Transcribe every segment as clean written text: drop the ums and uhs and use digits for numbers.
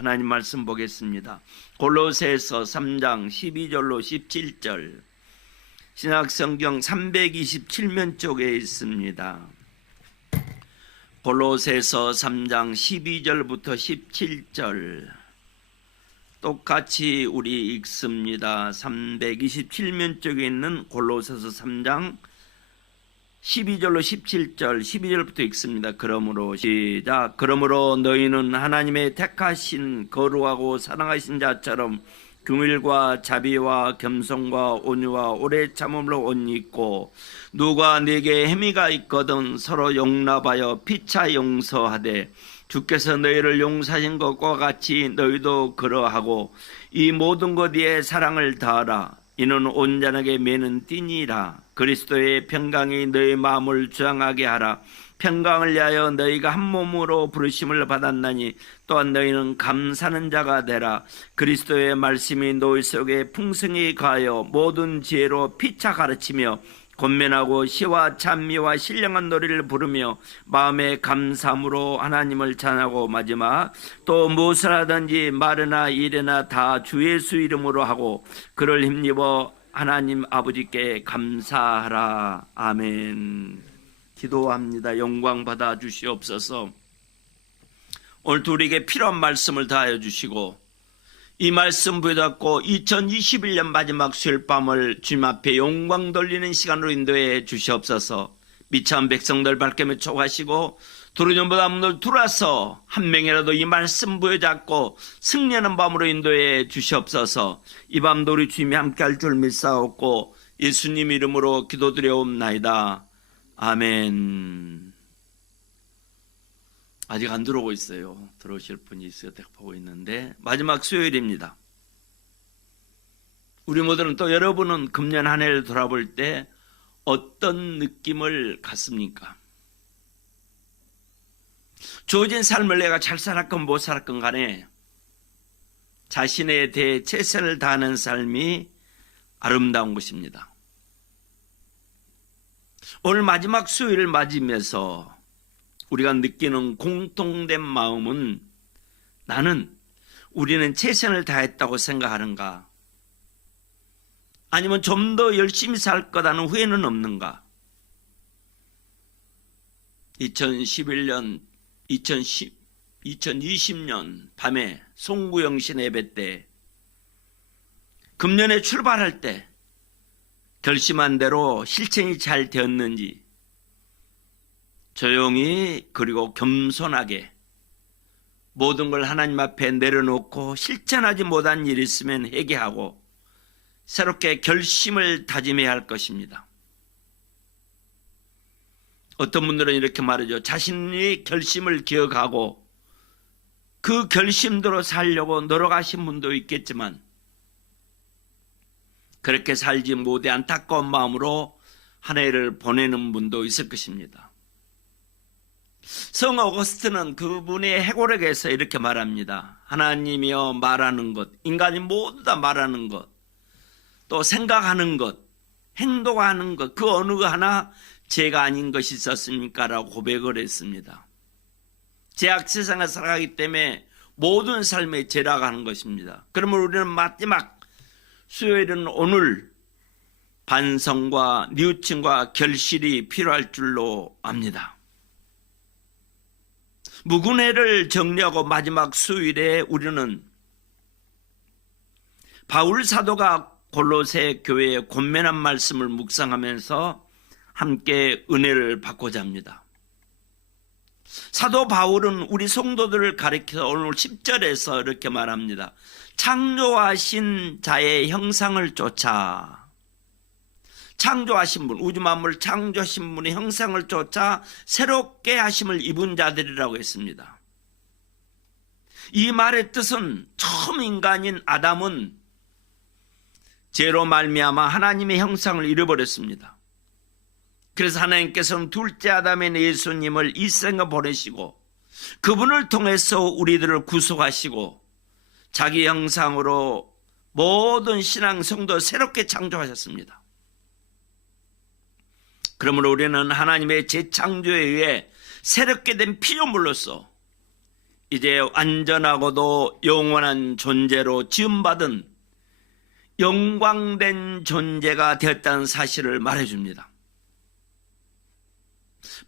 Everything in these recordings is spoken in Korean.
하나님 말씀 보겠습니다. 골로새서 3장 12절로 17절, 신약성경 327면 쪽에 있습니다. 골로새서 3장 12절부터 17절 똑같이 우리 읽습니다. 327면 쪽에 있는 골로새서 3장 12절로 17절, 12절부터 읽습니다. 그러므로 시작. 그러므로 너희는 하나님의 택하신 거룩하고 사랑하신 자처럼 긍휼과 자비와 겸손과 온유와 오래 참음으로 옷 입고, 누가 네게 혐의가 있거든 서로 용납하여 피차 용서하되, 주께서 너희를 용서하신 것과 같이 너희도 그러하고, 이 모든 것 위에 사랑을 다하라. 이는 온전하게 매는 띠니라. 그리스도의 평강이 너희 마음을 주장하게 하라. 평강을 위하여 너희가 한 몸으로 부르심을 받았나니 또한 너희는 감사하는 자가 되라. 그리스도의 말씀이 너희 속에 풍성히 가하여 모든 지혜로 피차 가르치며 권면하고 시와 찬미와 신령한 노래를 부르며 마음의 감사함으로 하나님을 찬하고, 마지막 또 무엇을 하든지 말이나 일이나 다 주 예수 이름으로 하고 그를 힘입어 하나님 아버지께 감사하라. 아멘. 기도합니다. 영광 받아 주시옵소서. 오늘도 우리에게 필요한 말씀을 다하여 주시고, 이 말씀 부여잡고 2021년 마지막 수요일 밤을 주님 앞에 영광 돌리는 시간으로 인도해 주시옵소서. 미처한 백성들 밝게 맺혀가시고 도로전보다 문을 들어와서 한 명이라도 이 말씀 부여잡고 승리하는 밤으로 인도해 주시옵소서. 이 밤도 우리 주님이 함께할 줄 믿사옵고 예수님 이름으로 기도드려옵나이다. 아멘. 아직 안 들어오고 있어요. 들어오실 분이 있어요. 대답하고 있는데, 마지막 수요일입니다. 우리 모두는, 또 여러분은 금년 한 해를 돌아볼 때 어떤 느낌을 갖습니까? 주어진 삶을 내가 잘 살았건 못 살았건 간에 자신에 대해 최선을 다하는 삶이 아름다운 것입니다. 오늘 마지막 수요일을 맞으면서 우리가 느끼는 공통된 마음은, 우리는 최선을 다했다고 생각하는가? 아니면 좀 더 열심히 살 거라는 후회는 없는가? 2020년 밤에 송구영신 예배 때, 금년에 출발할 때 결심한 대로 실천이 잘 되었는지, 조용히 그리고 겸손하게 모든 걸 하나님 앞에 내려놓고 실천하지 못한 일이 있으면 회개하고 새롭게 결심을 다짐해야 할 것입니다. 어떤 분들은 이렇게 말하죠. 자신의 결심을 기억하고 그 결심대로 살려고 노력하신 분도 있겠지만, 그렇게 살지 못해 안타까운 마음으로 한 해를 보내는 분도 있을 것입니다. 성 어거스틴은 그분의 해골에게서 이렇게 말합니다. 하나님이여 말하는 것, 인간이 모두 다 말하는 것, 또 생각하는 것, 행동하는 것, 그 어느 거 하나 죄가 아닌 것이 있었습니까? 라고 고백을 했습니다. 죄악 세상을 살아가기 때문에 모든 삶에 죄라고 하는 것입니다. 그러면 우리는 마지막 수요일은 오늘 반성과 뉘우침과 결실이 필요할 줄로 압니다. 묵은 해를 정리하고 마지막 수요일에 우리는 바울 사도가 골로새 교회에 권면한 말씀을 묵상하면서 함께 은혜를 받고자 합니다. 사도 바울은 우리 성도들을 가리켜서 오늘 10절에서 이렇게 말합니다. 창조하신 자의 형상을 쫓아, 창조하신 분, 우주 만물을 창조하신 분의 형상을 쫓아 새롭게 하심을 입은 자들이라고 했습니다. 이 말의 뜻은, 처음 인간인 아담은 죄로 말미암아 하나님의 형상을 잃어버렸습니다. 그래서 하나님께서는 둘째 아담인 예수님을 이 세상에 보내시고 그분을 통해서 우리들을 구속하시고 자기 형상으로 모든 신앙 성도를 새롭게 창조하셨습니다. 그러므로 우리는 하나님의 재창조에 의해 새롭게 된 피조물로서 이제 완전하고도 영원한 존재로 지음받은 영광된 존재가 되었다는 사실을 말해줍니다.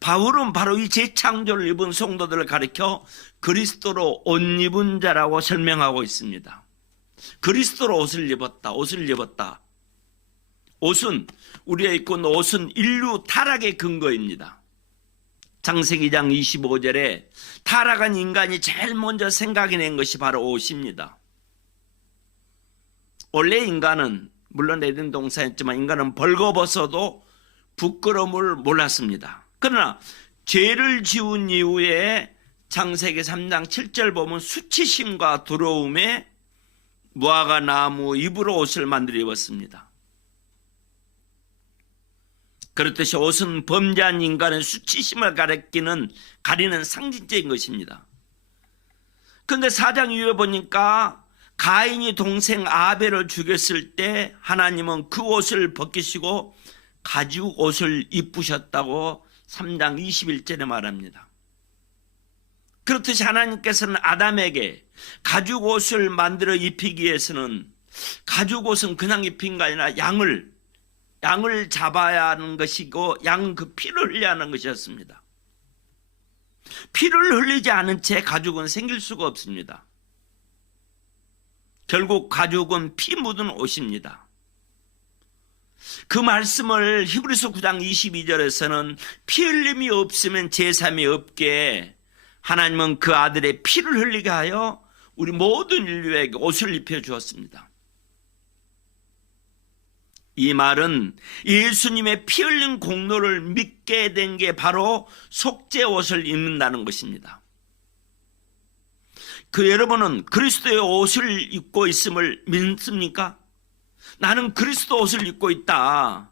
바울은 바로 이 재창조를 입은 성도들을 가리켜 그리스도로 옷 입은 자라고 설명하고 있습니다. 그리스도로 옷을 입었다. 옷을 입었다. 옷은, 우리가 입고 있는 옷은 인류 타락의 근거입니다. 창세기 2장 25절에 타락한 인간이 제일 먼저 생각해낸 것이 바로 옷입니다. 원래 인간은, 물론 에덴 동산이었지만 인간은 벌거벗어도 부끄러움을 몰랐습니다. 그러나 죄를 지은 이후에 창세기 3장 7절 보면 수치심과 두려움에 무화과 나무 잎으로 옷을 만들어 입었습니다. 그렇듯이 옷은 범죄한 인간의 수치심을 가리는 상징적인 것입니다. 그런데 4장 이후에 보니까 가인이 동생 아벨을 죽였을 때 하나님은 그 옷을 벗기시고 가죽 옷을 입으셨다고 3장 21절에 말합니다. 그렇듯이 하나님께서는 아담에게 가죽 옷을 만들어 입히기 위해서는, 가죽 옷은 그냥 입힌 게 아니라 양을 잡아야 하는 것이고 양은 그 피를 흘려야 하는 것이었습니다. 피를 흘리지 않은 채 가죽은 생길 수가 없습니다. 결국 가죽은 피 묻은 옷입니다. 그 말씀을 히브리서 9장 22절에서는 피 흘림이 없으면 제삼이 없게 하나님은 그 아들의 피를 흘리게 하여 우리 모든 인류에게 옷을 입혀 주었습니다. 이 말은 예수님의 피 흘린 공로를 믿게 된 게 바로 속죄 옷을 입는다는 것입니다. 여러분은 그리스도의 옷을 입고 있음을 믿습니까? 나는 그리스도 옷을 입고 있다.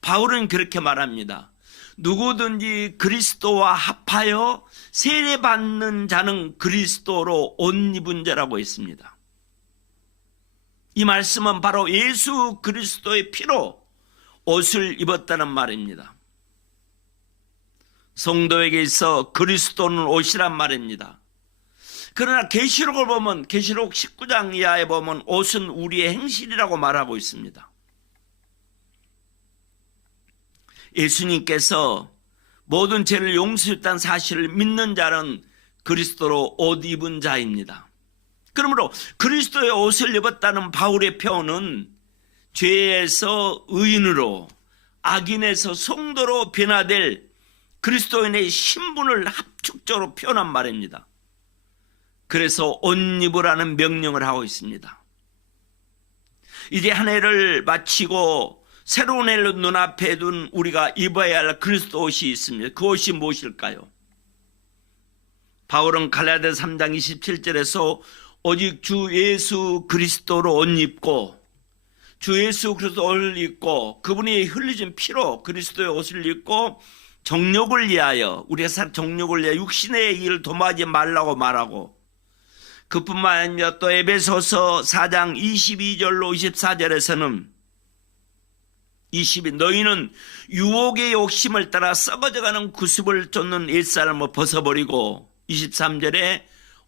바울은 그렇게 말합니다. 누구든지 그리스도와 합하여 세례받는 자는 그리스도로 옷 입은 자라고 했습니다. 이 말씀은 바로 예수 그리스도의 피로 옷을 입었다는 말입니다. 성도에게 있어 그리스도는 옷이란 말입니다. 그러나 계시록을 보면, 계시록 19장 이하에 보면 옷은 우리의 행실이라고 말하고 있습니다. 예수님께서 모든 죄를 용서했다는 사실을 믿는 자는 그리스도로 옷 입은 자입니다. 그러므로 그리스도의 옷을 입었다는 바울의 표현은 죄에서 의인으로, 악인에서 성도로 변화될 그리스도인의 신분을 합축적으로 표현한 말입니다. 그래서 옷 입으라는 명령을 하고 있습니다. 이제 한 해를 마치고 새로운 해를 눈앞에 둔 우리가 입어야 할 그리스도 옷이 있습니다. 그 옷이 무엇일까요? 바울은 갈라디아 3장 27절에서 오직 주 예수 그리스도로 옷 입고, 주 예수 그리스도 옷을 입고 그분이 흘리신 피로 그리스도의 옷을 입고 정욕을 위하여, 우리가 정욕을 위하여 육신의 일을 도모하지 말라고 말하고, 그뿐만 아니라 또 에베소서 4장 22절로 24절에서는 너희는 유혹의 욕심을 따라 썩어져가는 구습을 쫓는 옛사람을 벗어버리고, 23절에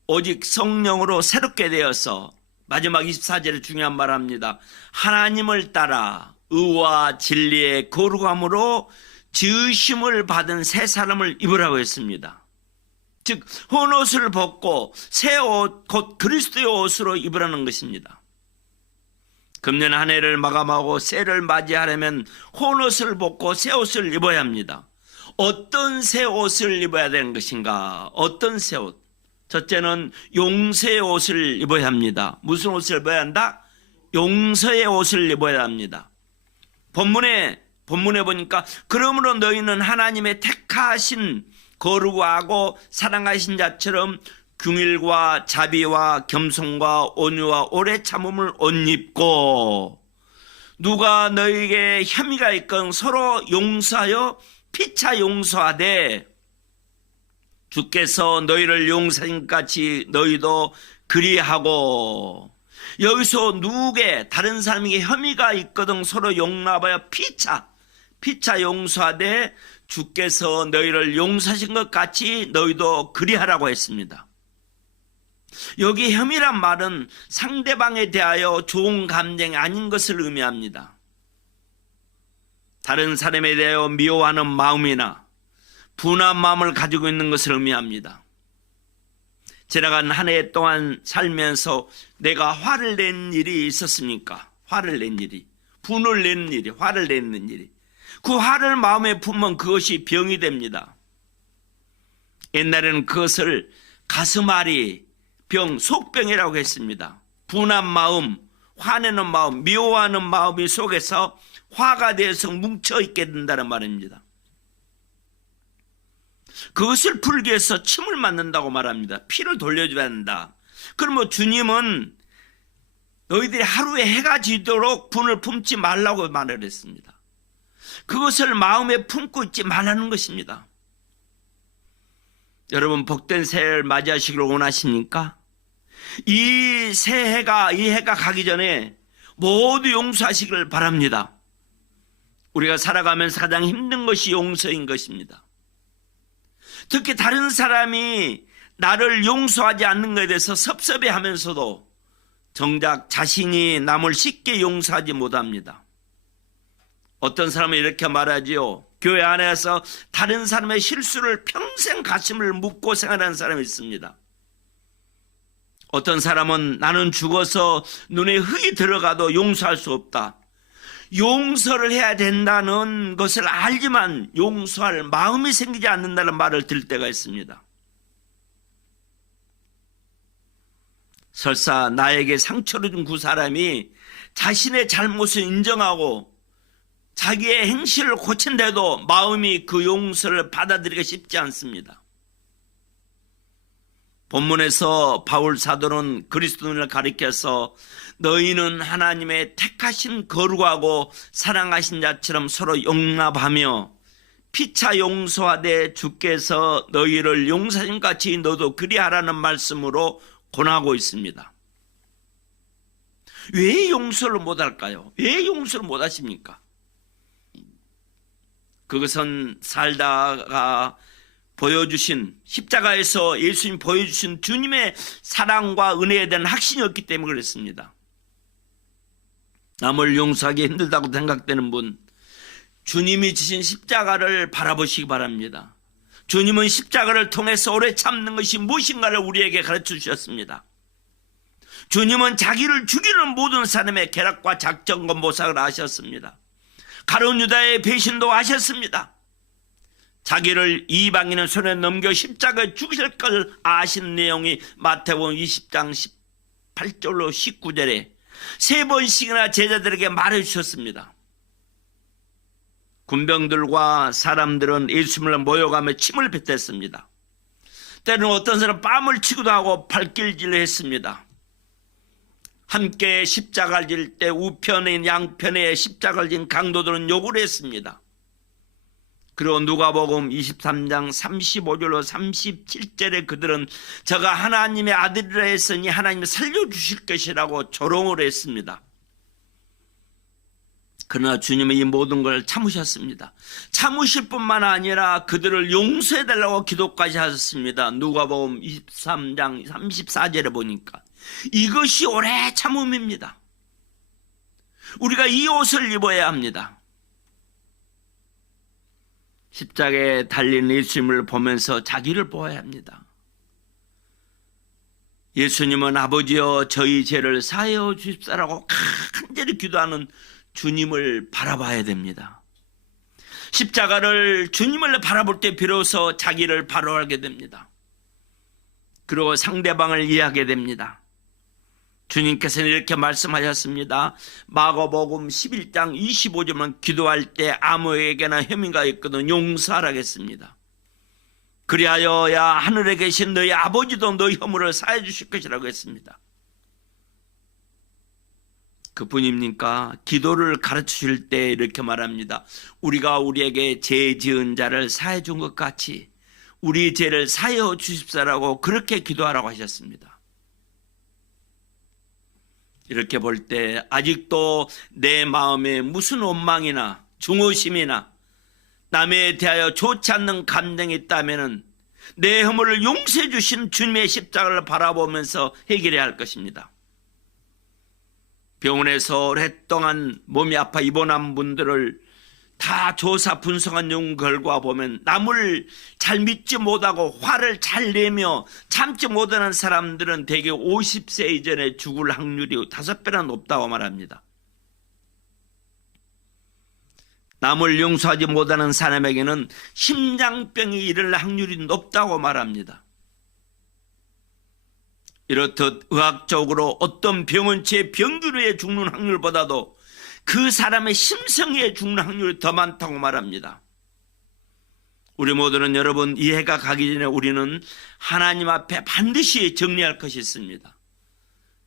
오직 성령으로 새롭게 되어서, 마지막 24절에 중요한 말합니다. 하나님을 따라 의와 진리의 거룩함으로 지으심을 받은 새 사람을 입으라고 했습니다. 즉 헌 옷을 벗고 새 옷, 곧 그리스도의 옷으로 입으라는 것입니다. 금년 한 해를 마감하고 새해를 맞이하려면 헌 옷을 벗고 새 옷을 입어야 합니다. 어떤 새 옷을 입어야 되는 것인가? 어떤 새 옷? 첫째는 용서의 옷을 입어야 합니다. 무슨 옷을 입어야 한다? 용서의 옷을 입어야 합니다. 본문에 보니까 그러므로 너희는 하나님의 택하신 거룩하고 사랑하신 자처럼 긍휼과 자비와 겸손과 온유와 오래 참음을 옷 입고, 누가 너희에게 혐의가 있건 서로 용서하여 피차 용서하되 주께서 너희를 용서하신 같이 너희도 그리하고. 여기서 누구에게, 다른 사람에게 혐의가 있거든 서로 용납하여 피차 용서하되 주께서 너희를 용서하신 것 같이 너희도 그리하라고 했습니다. 여기 혐의란 말은 상대방에 대하여 좋은 감정이 아닌 것을 의미합니다. 다른 사람에 대하여 미워하는 마음이나 분한 마음을 가지고 있는 것을 의미합니다. 지나간 한 해 동안 살면서 내가 화를 낸 일이 있었습니까? 화를 낸 일이, 분을 내는 일이, 화를 내는 일이. 그 화를 마음에 품으면 그것이 병이 됩니다. 옛날에는 그것을 가슴앓이 병, 속병이라고 했습니다. 분한 마음, 화내는 마음, 미워하는 마음이 속에서 화가 되어서 뭉쳐있게 된다는 말입니다. 그것을 풀기 위해서 침을 맞는다고 말합니다. 피를 돌려줘야 한다. 그러면 주님은 너희들이 하루에 해가 지도록 분을 품지 말라고 말을 했습니다. 그것을 마음에 품고 있지 말라는 것입니다. 여러분, 복된 새해를 맞이하시기를 원하십니까? 이 해가 가기 전에 모두 용서하시기를 바랍니다. 우리가 살아가면서 가장 힘든 것이 용서인 것입니다. 특히 다른 사람이 나를 용서하지 않는 것에 대해서 섭섭해하면서도 정작 자신이 남을 쉽게 용서하지 못합니다. 어떤 사람은 이렇게 말하지요. 교회 안에서 다른 사람의 실수를 평생 가슴을 묻고 생활하는 사람이 있습니다. 어떤 사람은 나는 죽어서 눈에 흙이 들어가도 용서할 수 없다. 용서를 해야 된다는 것을 알지만 용서할 마음이 생기지 않는다는 말을 들을 때가 있습니다. 설사 나에게 상처를 준 그 사람이 자신의 잘못을 인정하고 자기의 행실을 고친데도 마음이 그 용서를 받아들이기가 쉽지 않습니다. 본문에서 바울 사도는 그리스도인을 가리켜서 너희는 하나님의 택하신 거룩하고 사랑하신 자처럼 서로 용납하며 피차 용서하되 주께서 너희를 용서하신 같이 너도 그리하라는 말씀으로 권하고 있습니다. 왜 용서를 못할까요? 왜 용서를 못하십니까? 그것은 살다가 보여주신 십자가에서 예수님 보여주신 주님의 사랑과 은혜에 대한 확신이 없기 때문에 그렇습니다. 남을 용서하기 힘들다고 생각되는 분, 주님이 지신 십자가를 바라보시기 바랍니다. 주님은 십자가를 통해서 오래 참는 것이 무엇인가를 우리에게 가르쳐 주셨습니다. 주님은 자기를 죽이는 모든 사람의 계략과 작전과 모색을 하셨습니다. 가룟 유다의 배신도 하셨습니다. 자기를 이방인의 손에 넘겨 십자가에 죽이실 걸 아신 내용이 마태복음 20장 18절로 19절에 3번씩이나 제자들에게 말해주셨습니다. 군병들과 사람들은 예수님을 모여가며 침을 뱉었습니다. 때로는 어떤 사람은 뺨을 치기도 하고 발길질을 했습니다. 함께 십자가를 질 때 우편에 양편에 십자가를 진 강도들은 욕을 했습니다. 그리고 누가복음 23장 35절로 37절에 그들은 저가 하나님의 아들이라 했으니 하나님이 살려주실 것이라고 조롱을 했습니다. 그러나 주님은 이 모든 걸 참으셨습니다. 참으실 뿐만 아니라 그들을 용서해달라고 기도까지 하셨습니다. 누가복음 23장 34절에 보니까 이것이 오래 참음입니다. 우리가 이 옷을 입어야 합니다. 십자가에 달린 예수님을 보면서 자기를 보아야 합니다. 예수님은 아버지여 저희 죄를 사하여 주십사라고 간절히 기도하는 주님을 바라봐야 됩니다. 십자가를 주님을 바라볼 때 비로소 자기를 바로 알게 됩니다. 그리고 상대방을 이해하게 됩니다. 주님께서는 이렇게 말씀하셨습니다. 마가복음 11장 25절은 기도할 때 아무에게나 혐의가 있거든 용서하라고 했습니다. 그리하여야 하늘에 계신 너희 아버지도 너희 허물을 사해 주실 것이라고 했습니다. 그뿐입니까? 기도를 가르쳐 주실 때 이렇게 말합니다. 우리가 우리에게 죄 지은 자를 사해 준 것 같이 우리 죄를 사하여 주십사라고 그렇게 기도하라고 하셨습니다. 이렇게 볼 때 아직도 내 마음에 무슨 원망이나 중의심이나 남에 대하여 좋지 않는 감정이 있다면 내 허물을 용서해 주신 주님의 십자가를 바라보면서 해결해야 할 것입니다. 병원에서 오랫동안 몸이 아파 입원한 분들을 다 조사 분석한 결과 보면 남을 잘 믿지 못하고 화를 잘 내며 참지 못하는 사람들은 대개 50세 이전에 죽을 확률이 5배나 높다고 말합니다. 남을 용서하지 못하는 사람에게는 심장병이 일어날 확률이 높다고 말합니다. 이렇듯 의학적으로 어떤 병원체의 병균 후에 죽는 확률보다도 그 사람의 심성에 죽는 확률이 더 많다고 말합니다. 우리 모두는 여러분 이해가 가기 전에 우리는 하나님 앞에 반드시 정리할 것이 있습니다.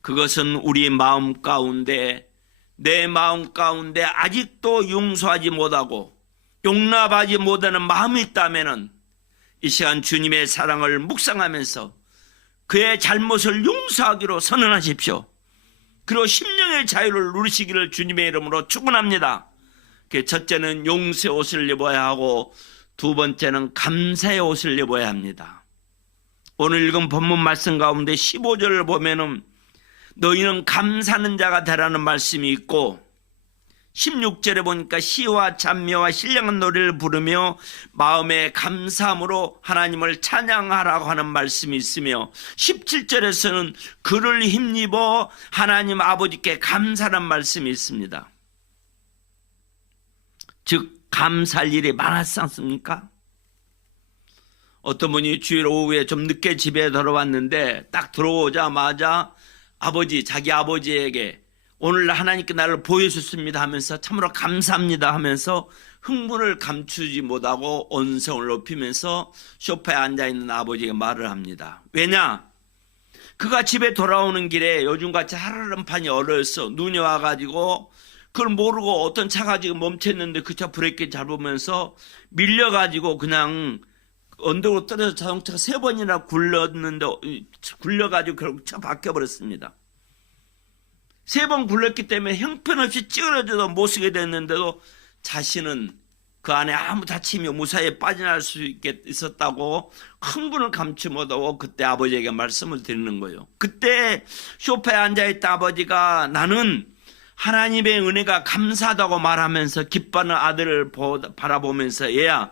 그것은 우리 마음 가운데, 내 마음 가운데 아직도 용서하지 못하고 용납하지 못하는 마음이 있다면 이 시간 주님의 사랑을 묵상하면서 그의 잘못을 용서하기로 선언하십시오. 그리고 심령의 자유를 누리시기를 주님의 이름으로 축원합니다. 첫째는 용서의 옷을 입어야 하고 두 번째는 감사의 옷을 입어야 합니다. 오늘 읽은 본문 말씀 가운데 15절을 보면은 너희는 감사하는 자가 되라는 말씀이 있고 16절에 보니까 시와 찬미와 신령한 노래를 부르며 마음에 감사함으로 하나님을 찬양하라고 하는 말씀이 있으며 17절에서는 그를 힘입어 하나님 아버지께 감사하는 말씀이 있습니다. 즉 감사할 일이 많았지 않습니까? 어떤 분이 주일 오후에 좀 늦게 집에 들어왔는데 딱 들어오자마자 자기 아버지에게 오늘 하나님께 나를 보여줬습니다 하면서 참으로 감사합니다 하면서 흥분을 감추지 못하고 언성을 높이면서 소파에 앉아있는 아버지에게 말을 합니다. 왜냐? 그가 집에 돌아오는 길에 요즘같이 한여름판이 얼어서 눈이 와가지고 그걸 모르고 어떤 차가 지금 멈췄는데 그 차 브레이크 잡으면서 밀려가지고 그냥 언덕으로 떨어져 자동차가 3번이나 굴려가지고 결국 차 바뀌어버렸습니다. 3번 굴렸기 때문에 형편없이 찌그러져도 못 쓰게 됐는데도 자신은 그 안에 아무 다침이 무사히 빠져나갈 수 있었다고 흥분을 감추 못하고 그때 아버지에게 말씀을 드리는 거예요. 그때 소파에 앉아있던 아버지가 나는 하나님의 은혜가 감사하다고 말하면서 기뻐하는 아들을 바라보면서 얘야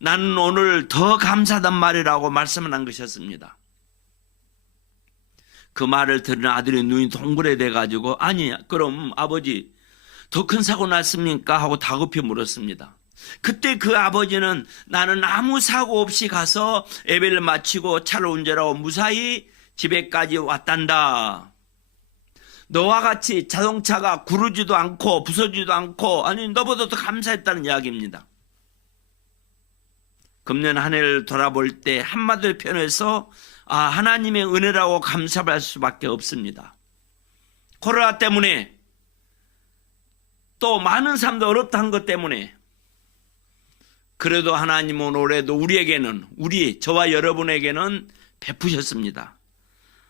나는 오늘 더 감사하단 말이라고 말씀을 한 것이었습니다. 그 말을 들은 아들의 눈이 동그래져 가지고 아니 그럼 아버지 더 큰 사고 났습니까? 하고 다급히 물었습니다. 그때 그 아버지는 나는 아무 사고 없이 가서 예배를 마치고 차를 운전하고 무사히 집에까지 왔단다. 너와 같이 자동차가 구르지도 않고 부서지도 않고 아니 너보다 더 감사했다는 이야기입니다. 금년 한 해를 돌아볼 때 한마디로 표현해서 하나님의 은혜라고 감사할 수밖에 없습니다. 코로나 때문에 또 많은 사람도 어렵다는 것 때문에 그래도 하나님은 올해도 우리에게는 저와 여러분에게는 베푸셨습니다.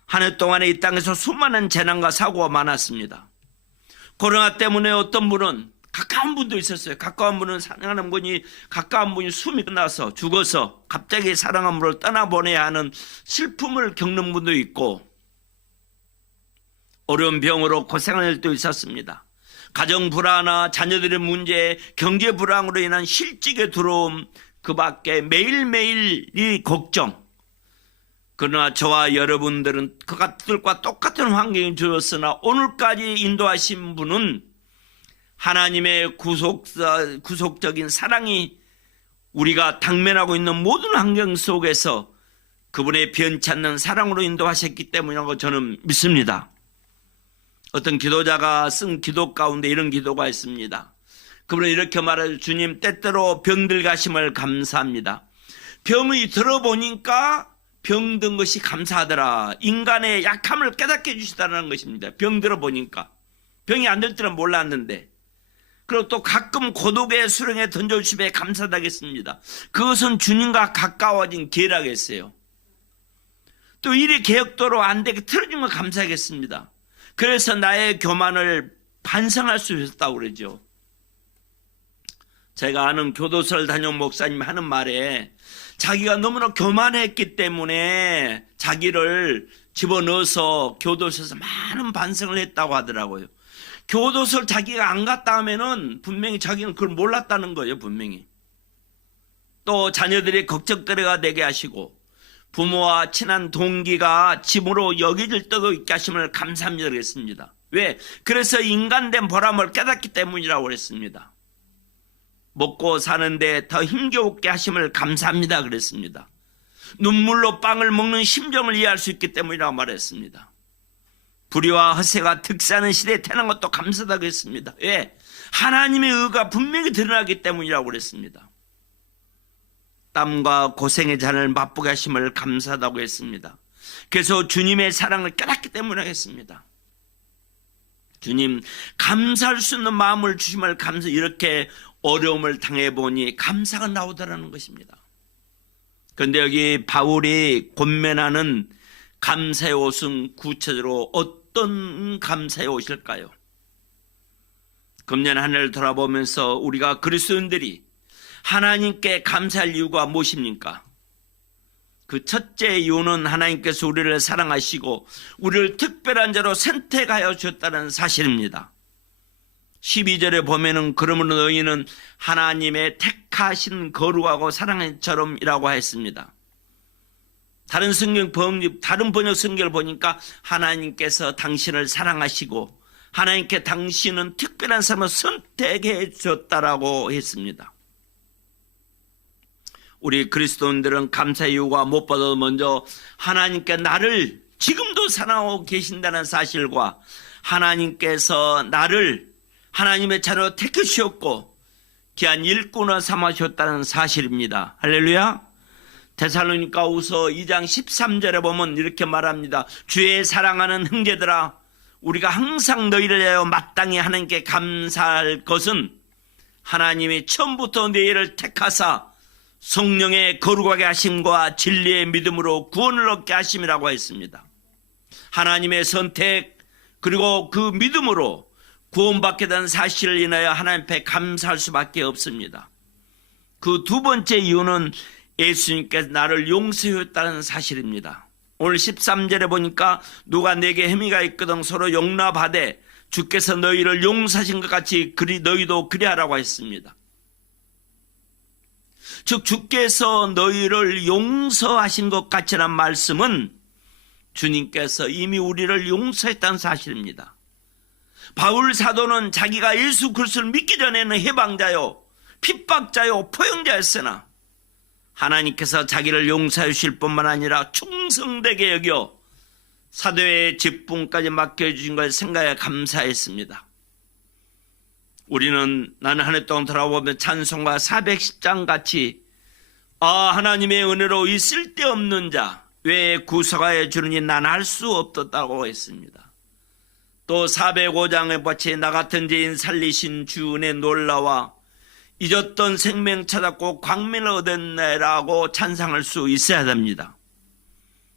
한 해 동안에 이 땅에서 수많은 재난과 사고가 많았습니다. 코로나 때문에 어떤 분은 가까운 분도 있었어요. 가까운 분은 사랑하는 분이 가까운 분이 숨이 끝나서 죽어서 갑자기 사랑하는 분을 떠나보내야 하는 슬픔을 겪는 분도 있고 어려운 병으로 고생하는 일도 있었습니다. 가정 불화나 자녀들의 문제, 경제 불황으로 인한 실직의 두려움 그 밖에 매일매일 이 걱정. 그러나 저와 여러분들은 그들과 똑같은 환경이 주었으나 오늘까지 인도하신 분은 하나님의 구속적인 사랑이 우리가 당면하고 있는 모든 환경 속에서 그분의 변치 않는 사랑으로 인도하셨기 때문이라고 저는 믿습니다. 어떤 기도자가 쓴 기도 가운데 이런 기도가 있습니다. 그분은 이렇게 말하죠. 주님 때때로 병들 가심을 감사합니다. 병이 들어보니까 병든 것이 감사하더라. 인간의 약함을 깨닫게 해주시다는 것입니다. 병 들어보니까. 병이 안 될 줄은 몰랐는데 그리고 또 가끔 고독의 수렁에 던져주심에 감사하겠습니다. 그것은 주님과 가까워진 기회라겠어요. 또 일이 계획대로 안 되게 틀어준 거 감사하겠습니다. 그래서 나의 교만을 반성할 수 있었다고 그러죠. 제가 아는 교도소를 다녀온 목사님 하는 말에 자기가 너무나 교만했기 때문에 자기를 집어넣어서 교도소에서 많은 반성을 했다고 하더라고요. 교도소를 자기가 안 갔다 하면은 분명히 자기는 그걸 몰랐다는 거예요, 분명히. 또 자녀들이 걱정거리가 되게 하시고 부모와 친한 동기가 짐으로 여겨질 때도 있게 하심을 감사합니다 그랬습니다. 왜? 그래서 인간된 보람을 깨닫기 때문이라고 그랬습니다. 먹고 사는데 더 힘겨웠게 하심을 감사합니다 그랬습니다. 눈물로 빵을 먹는 심정을 이해할 수 있기 때문이라고 말했습니다. 불의와 허세가 득세하는 시대에 태어난 것도 감사하다고 했습니다. 왜? 하나님의 의가 분명히 드러나기 때문이라고 그랬습니다. 땀과 고생의 잔을 맛보게 하심을 감사하다고 했습니다. 그래서 주님의 사랑을 깨닫기 때문에 했습니다. 주님, 감사할 수 있는 마음을 주심을 감사, 이렇게 어려움을 당해보니 감사가 나오더라는 것입니다. 그런데 여기 바울이 권면하는 감사의 옷은 구체적으로 어떤 감사의 옷일까요? 금년 한 해를 돌아보면서 우리가 그리스도인들이 하나님께 감사할 이유가 무엇입니까? 그 첫째 이유는 하나님께서 우리를 사랑하시고 우리를 특별한 자로 선택하여 주셨다는 사실입니다. 12절에 보면은 그러므로 너희는 하나님의 택하신 거룩하고 사랑한 자롬이라고 했습니다. 다른 번역 성경을 보니까 하나님께서 당신을 사랑하시고 하나님께 당신은 특별한 사람을 선택해 주셨다라고 했습니다. 우리 그리스도인들은 감사의 이유가 무엇보다도 먼저 하나님께 나를 지금도 사랑하고 계신다는 사실과 하나님께서 나를 하나님의 자녀로 택하셨고 귀한 일꾼을 삼으셨다는 사실입니다. 할렐루야. 데살로니가후서 2장 13절에 보면 이렇게 말합니다. 주의 사랑하는 형제들아, 우리가 항상 너희를 위하여 마땅히 하나님께 감사할 것은 하나님이 처음부터 너희를 택하사 성령의 거룩하게 하심과 진리의 믿음으로 구원을 얻게 하심이라고 했습니다. 하나님의 선택 그리고 그 믿음으로 구원받게 된 사실을 인하여 하나님 앞에 감사할 수밖에 없습니다. 그 두 번째 이유는 예수님께서 나를 용서했다는 사실입니다. 오늘 13절에 보니까 누가 내게 혐의가 있거든 서로 용납하되 주께서 너희를 용서하신 것 같이 너희도 그리하라고 했습니다. 즉 주께서 너희를 용서하신 것 같이란 말씀은 주님께서 이미 우리를 용서했다는 사실입니다. 바울 사도는 자기가 예수 그리스도를 믿기 전에는 해방자요 핍박자요 포용자였으나 하나님께서 자기를 용서해 주실 뿐만 아니라 충성되게 여겨 사도의 직분까지 맡겨주신 것을 생각해 감사했습니다. 우리는 나는 한 해 동안 돌아보면 찬송가 410장 같이 하나님의 은혜로 이 쓸데없는 자 왜 구속하여 주느니 난 할 수 없었다고 했습니다. 또 405장에 같이 나 같은 죄인 살리신 주 은혜 놀라와 잊었던 생명 찾았고 광명을 얻었네라고 찬상할 수 있어야 됩니다.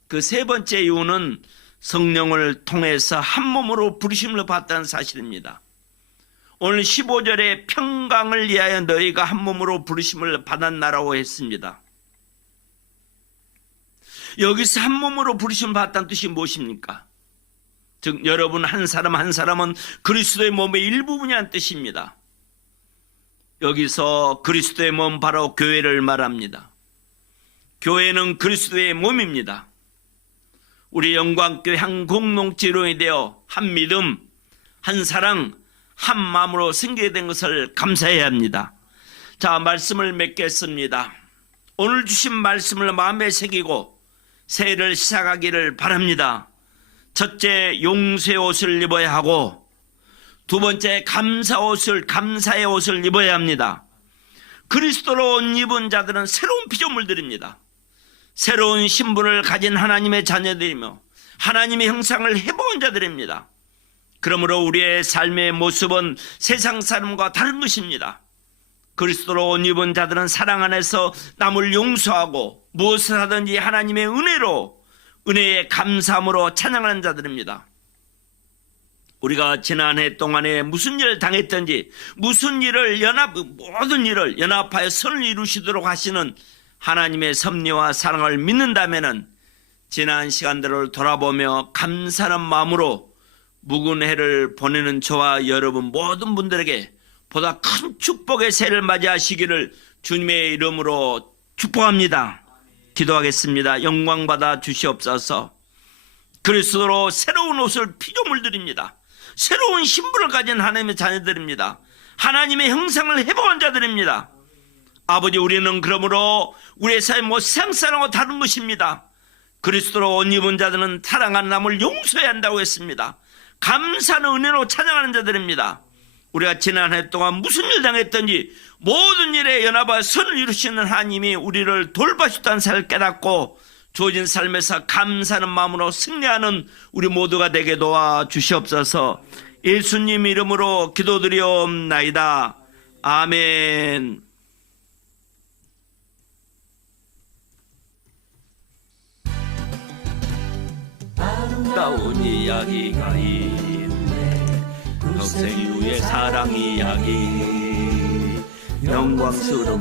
그 세 번째 이유는 성령을 통해서 한 몸으로 부르심을 받았다는 사실입니다. 오늘 15절에 평강을 위하여 너희가 한 몸으로 부르심을 받았나라고 했습니다. 여기서 한 몸으로 부르심을 받았다는 뜻이 무엇입니까? 즉 여러분 한 사람 한 사람은 그리스도의 몸의 일부분이라는 뜻입니다. 여기서 그리스도의 몸 바로 교회를 말합니다. 교회는 그리스도의 몸입니다. 우리 영광교회 한 공동체로 되어 한 믿음, 한 사랑, 한 마음으로 생기게 된 것을 감사해야 합니다. 자, 말씀을 맺겠습니다. 오늘 주신 말씀을 마음에 새기고 새해를 시작하기를 바랍니다. 첫째, 용서의 옷을 입어야 하고 두 번째, 감사의 옷을 입어야 합니다. 그리스도로 옷 입은 자들은 새로운 피조물들입니다. 새로운 신분을 가진 하나님의 자녀들이며 하나님의 형상을 해본 자들입니다. 그러므로 우리의 삶의 모습은 세상 사람과 다른 것입니다. 그리스도로 옷 입은 자들은 사랑 안에서 남을 용서하고 무엇을 하든지 하나님의 은혜에 감사함으로 찬양하는 자들입니다. 우리가 지난해 동안에 무슨 일을 당했든지 모든 일을 연합하여 선을 이루시도록 하시는 하나님의 섭리와 사랑을 믿는다면은 지난 시간들을 돌아보며 감사하는 마음으로 묵은 해를 보내는 저와 여러분 모든 분들에게 보다 큰 축복의 새해를 맞이하시기를 주님의 이름으로 축복합니다. 기도하겠습니다. 영광 받아 주시옵소서. 그리스도로 새로운 옷을 피조물 드립니다. 새로운 신분을 가진 하나님의 자녀들입니다. 하나님의 형상을 회복한 자들입니다. 아버지, 우리는 그러므로 우리의 삶 못 세상 사람과 다른 것입니다. 그리스도로 옷 입은 자들은 타락한 남을 용서해야 한다고 했습니다. 감사는 은혜로 찬양하는 자들입니다. 우리가 지난 해 동안 무슨 일 당했든지 모든 일에 연합하여 선을 이루시는 하나님이 우리를 돌봐주셨다는 사실을 깨닫고 주어진 삶에서 감사하는 마음으로 승리하는 우리 모두가 되게 도와주시옵소서. 예수님 이름으로 기도드리옵나이다. 아멘. 아름다운 이야기가 있네. 평생 이후의 사랑 이야기, 영광스러운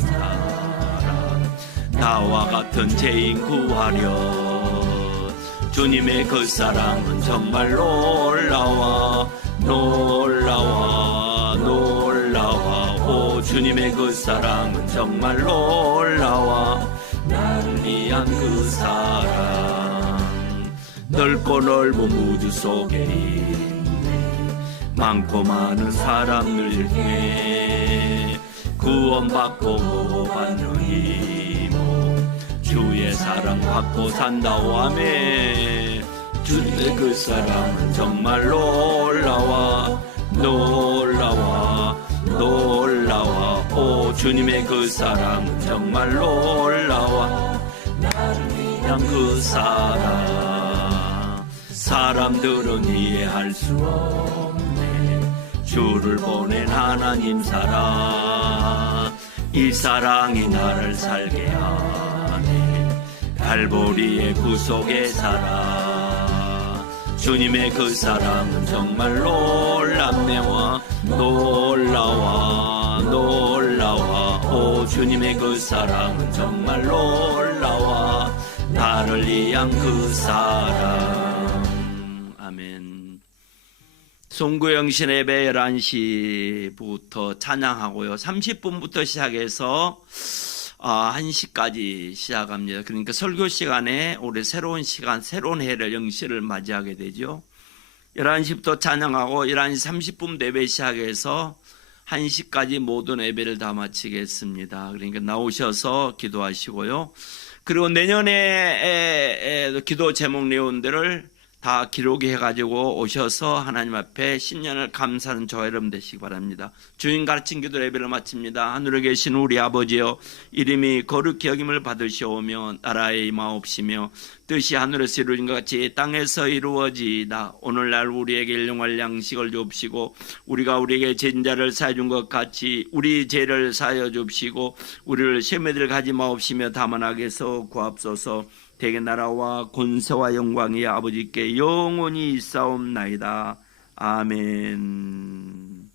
사랑, 나와 같은 죄인 구하려. 주님의 그 사랑은 정말 놀라워 놀라워 놀라워. 오, 주님의 그 사랑은 정말 놀라워. 나를 위한 그 사랑, 넓고 넓은 우주 속에 있네. 많고 많은 사람들 중에 구원받고 받는 이모, 주의 사랑 받고 산다오. 아멘. 주님의 그 사랑은 정말 놀라워 놀라워 놀라워. 오, 주님의 그 사랑은 정말 놀라워. 나를 위한 그 사랑, 사람들은 이해할 수 없네. 주를 보낸 하나님 사랑, 이 사랑이 나를 살게 하네. 갈보리의 구속의 사랑, 주님의 그 사랑은 정말 놀랍네와 놀라워 놀라워. 오, 주님의 그 사랑은 정말 놀라워. 나를 위한 그 사랑. 아멘. 송구영신 예배 11시부터 찬양하고요, 30분부터 시작해서 1시까지 시작합니다. 그러니까 설교 시간에 올해 새로운 시간, 새로운 해를 영시를 맞이하게 되죠. 11시부터 찬양하고 11시 30분 예배 시작해서 1시까지 모든 예배를 다 마치겠습니다. 그러니까 나오셔서 기도하시고요. 그리고 내년에 기도 제목 내용들을 다 기록해가지고 오셔서 하나님 앞에 신년을 감사하는 저와 여러분 되시기 바랍니다. 주님 가르친 기도 예배를 마칩니다. 하늘에 계신 우리 아버지여, 이름이 거룩히 여김을 받으시오며 나라의 임하옵시며 뜻이 하늘에서 이루어진 것 같이 땅에서 이루어지이다. 오늘날 우리에게 일용할 양식을 주옵시고 우리가 우리에게 죄인자를 사해 준 것 같이 우리 죄를 사하여 주옵시고 우리를 시험에 들어가지 마옵시며 다만 악에서 구하옵소서. 대개 나라와 권세와 영광이 아버지께 영원히 있사옵나이다. 아멘.